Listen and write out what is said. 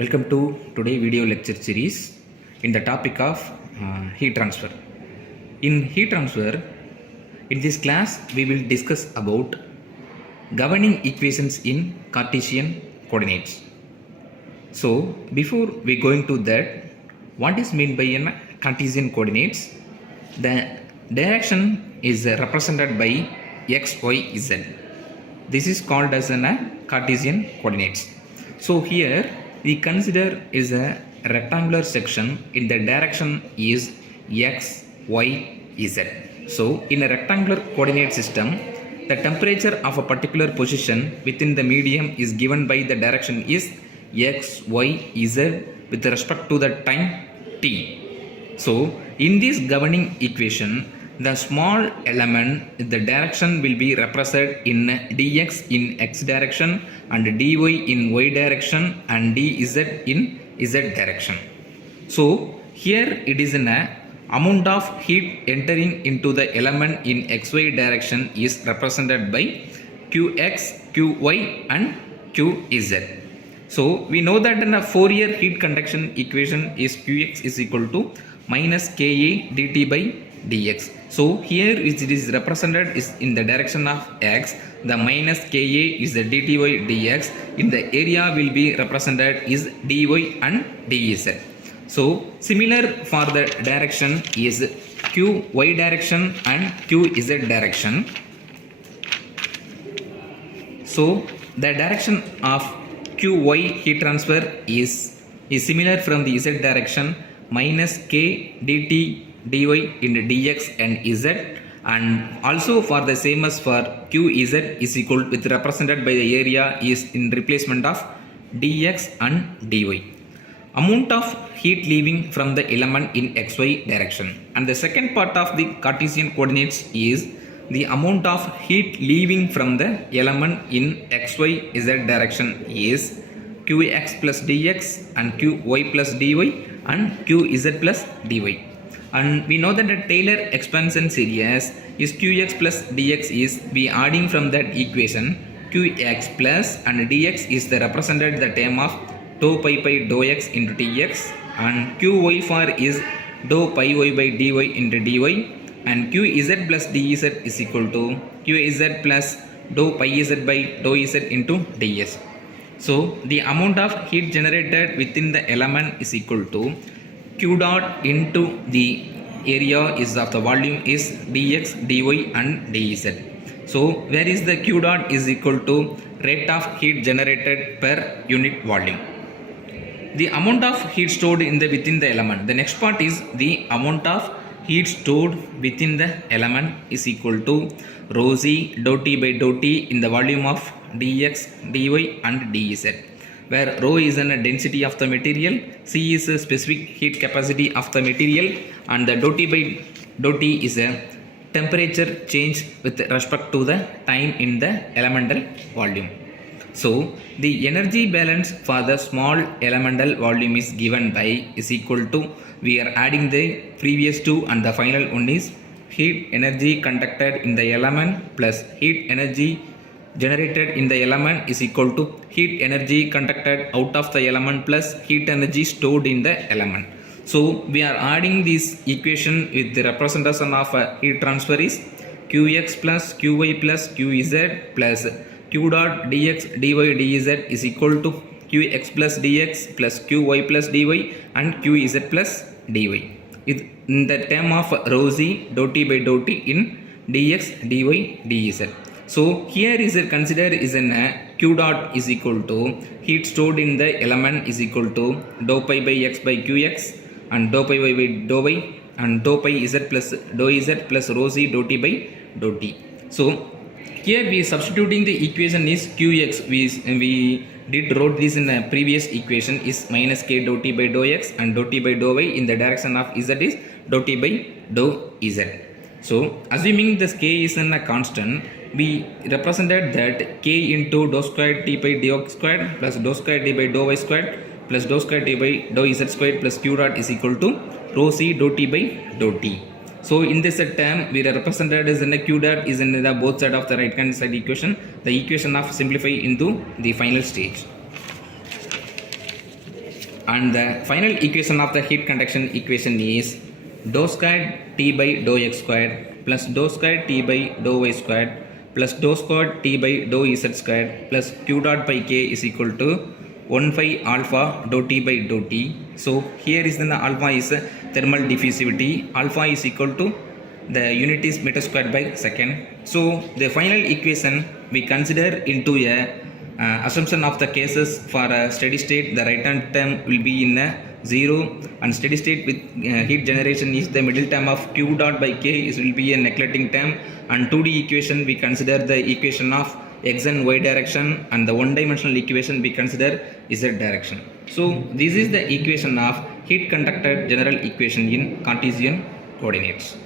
Welcome to today video lecture series in the topic of heat transfer. In heat transfer, in this class we will discuss about governing equations in Cartesian coordinates. So before we going to that, what is meant by an Cartesian coordinates? The direction is represented by x, y, z. This is called as an Cartesian coordinates. So here we consider is a rectangular section in the direction is x, y, z. So in a rectangular coordinate system, the temperature of a particular position within the medium is given by the direction is x, y, z with respect to the time t. So in this governing equation, the small element, the direction will be represented in dx in x direction and dy in y direction and dz in z direction. So here it is an amount of heat entering into the element in xy direction is represented by qx, qy and qz. So we know that in a Fourier heat conduction equation is qx is equal to minus ka dt by dx. So here it is represented is in the direction of x, the minus ka is the dt by dx, in the area will be represented is dy and dz. So similar for the direction is qy direction and qz direction. So the direction of qy heat transfer is similar from the z direction, minus k dt dy into dx and z, and also for the same as for qz is equal with represented by the area is in replacement of dx and dy. Amount of heat leaving from the element in xy direction, and the second part of the Cartesian coordinates is the amount of heat leaving from the element in xy z direction is qx plus dx and qy plus dy and qz plus dy. And we know that the Taylor expansion series is qx plus dx is we adding from that equation qx plus and dx is the represented the term of dou pi by dou x into dx, and qy for is dou pi y by dy into dy, and qz plus dz is equal to qz plus dou pi z by dou z into ds. So the amount of heat generated within the element is equal to q dot into the area is of the volume is dx, dy and dz. So where is the q dot is equal to rate of heat generated per unit volume. The amount of heat stored in the within the element. The next part is the amount of heat stored within the element is equal to rho c dou t by dou t in the volume of dx, dy and dz, where rho is a density of the material, c is a specific heat capacity of the material, and the dou t by dou t is a temperature change with respect to the time in the elemental volume. So the energy balance for the small elemental volume is given by is equal to, we are adding the previous two and the final one is heat energy conducted in the element plus heat energy generated in the element is equal to heat energy conducted out of the element plus heat energy stored in the element. So we are adding this equation with the representation of heat transfer is qx plus qy plus qz plus q dot dx dy dz is equal to qx plus dx plus qy plus dy and qz plus dy. In the term of rho c dou t by dou t in dx dy dz. So here is considered is an q dot is equal to heat stored in the element is equal to dou pi by x by qx and dou pi y by dou y and dou pi z plus dou z plus rho c dou t by dou t. So here we substituting the equation is qx, we did wrote this in the previous equation is minus k dou t by dou x and dou t by dou y in the direction of z is dou t by dou z. So assuming this k is in a constant, we represented that k into dou squared t by dx squared plus dou squared t by dou y squared plus dou squared t by dou z squared plus q dot is equal to rho c dou t by dou t. So in this term we represented as in the q dot is in the both side of the right hand side equation, the equation of simplify into the final stage. and the final equation of the heat conduction equation is dou squared T by dou x squared plus dou squared T by dou y squared plus dou squared T by dou z squared plus q dot by k is equal to 1 by alpha dou T by dou T. So here is the alpha is thermal diffusivity. Alpha is equal to the unit is meter squared by second. So the final equation we consider into a assumption of the cases for a steady state. The right hand term will be in a 0 and steady state with heat generation is the middle term of q dot by k is will be a neglecting term, and 2D equation we consider the equation of x and y direction, and the one dimensional equation we consider z direction. So this is the equation of heat conductor general equation in Cartesian coordinates.